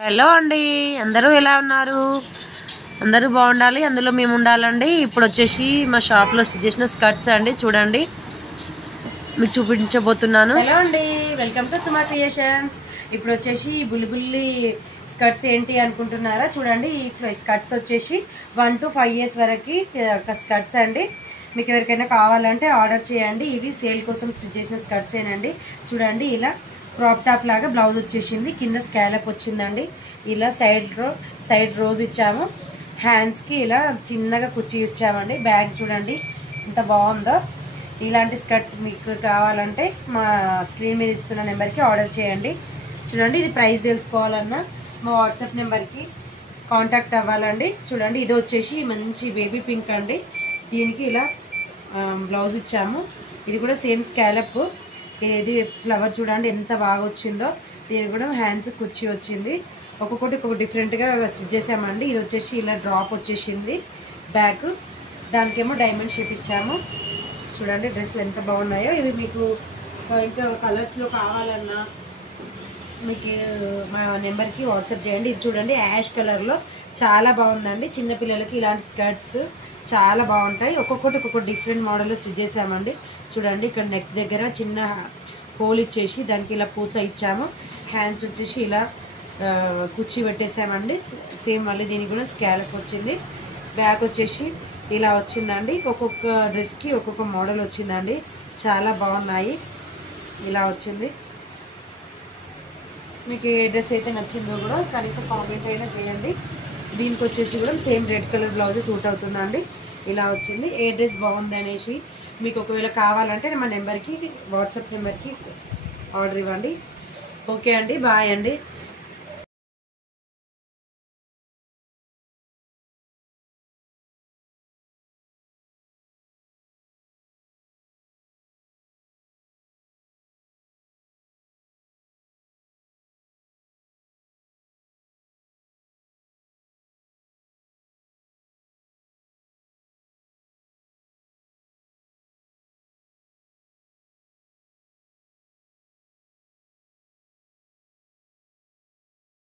Hello అండి, అందరూ ఎలా ఉన్నారు? అందరూ బాగుండాలి, అందులో మేము ఉండాలండి. ఇప్పుడు వచ్చేసి మా షాప్లో స్టిచ్ చేసిన స్కర్ట్స్ అండి, చూడండి మీకు చూపించబోతున్నాను. హలో అండి, వెల్కమ్ టు సుమా క్రియేషన్స్. ఇప్పుడు వచ్చేసి బుల్లి స్కర్ట్స్ ఏంటి అనుకుంటున్నారా? చూడండి, ఈ స్కర్ట్స్ వచ్చేసి 1 to 5 years వరకు స్కర్ట్స్ అండి. మీకు ఎవరికైనా కావాలంటే ఆర్డర్ చేయండి. ఇవి సేల్ కోసం స్టిచ్ చేసిన స్కర్ట్స్ ఏనండి. చూడండి, ఇలా క్రాప్ టాప్ లాగా బ్లౌజ్ వచ్చేసింది, కింద స్కాలప్ వచ్చిందండి. ఇలా సైడ్ రోజ్ ఇచ్చాము, హ్యాండ్స్కి ఇలా చిన్నగా కుచ్చి ఇచ్చామండి. బ్యాగ్ చూడండి ఎంత బాగుందో. ఇలాంటి స్కర్ట్ మీకు కావాలంటే మా స్క్రీన్ మీద ఇస్తున్న నెంబర్కి ఆర్డర్ చేయండి. చూడండి, ఇది ప్రైస్ తెలుసుకోవాలన్నా మా వాట్సాప్ నెంబర్కి కాంటాక్ట్ అవ్వాలండి. చూడండి, ఇది వచ్చేసి మంచి బేబీ పింక్ అండి. దీనికి ఇలా బ్లౌజ్ ఇచ్చాము. ఇది కూడా సేమ్ స్కాలప్. ఇది ఫ్లవర్ చూడండి ఎంత బాగా వచ్చిందో. దీనికి కూడా హ్యాండ్స్ కుర్చీ వచ్చింది. ఒక్కొక్కటి ఒక్కొక్క డిఫరెంట్గా స్టిచ్ చేసామండి. ఇది వచ్చేసి ఇలా డ్రాప్ వచ్చేసింది బ్యాక్, దానికేమో డైమండ్ షేప్ ఇచ్చాము. చూడండి డ్రెస్సులు ఎంత బాగున్నాయో. ఇవి మీకు ఇంకా కలర్స్లో కావాలన్నా మీకు మా నెంబర్కి వాట్సాప్ చేయండి. ఇది చూడండి యాష్ కలర్లో చాలా బాగుందండి. చిన్నపిల్లలకి ఇలాంటి స్కర్ట్స్ చాలా బాగుంటాయి. ఒక్కొక్కటి ఒక్కొక్క డిఫరెంట్ మోడల్లో స్టిచ్ చేసామండి. చూడండి, ఇక్కడ నెక్ దగ్గర చిన్న హోల్ ఇచ్చేసి దానికి ఇలా పూస ఇచ్చాము. హ్యాండ్స్ వచ్చేసి ఇలా కుర్చీ పెట్టేసామండి. సేమ్ మళ్ళీ దీనికి కూడా స్కాలప్ వచ్చింది. బ్యాక్ వచ్చేసి ఇలా వచ్చిందండి. ఒక్కొక్క డ్రెస్కి ఒక్కొక్క మోడల్ వచ్చిందండి, చాలా బాగున్నాయి. ఇలా వచ్చింది. మీకు ఏ డ్రెస్ అయితే నచ్చిందో కూడా కనీసం కామెంట్ అయినా చేయండి. దీనికి వచ్చేసి కూడా same red colour blouse suit అవుతుందండి. ఇలా వచ్చింది. ఏ డ్రెస్ బాగుంది అనేసి మీకు ఒకవేళ కావాలంటే మా నెంబర్కి వాట్సాప్ నెంబర్కి ఆర్డర్ ఇవ్వండి. ఓకే అండి, బాయ్ అండి.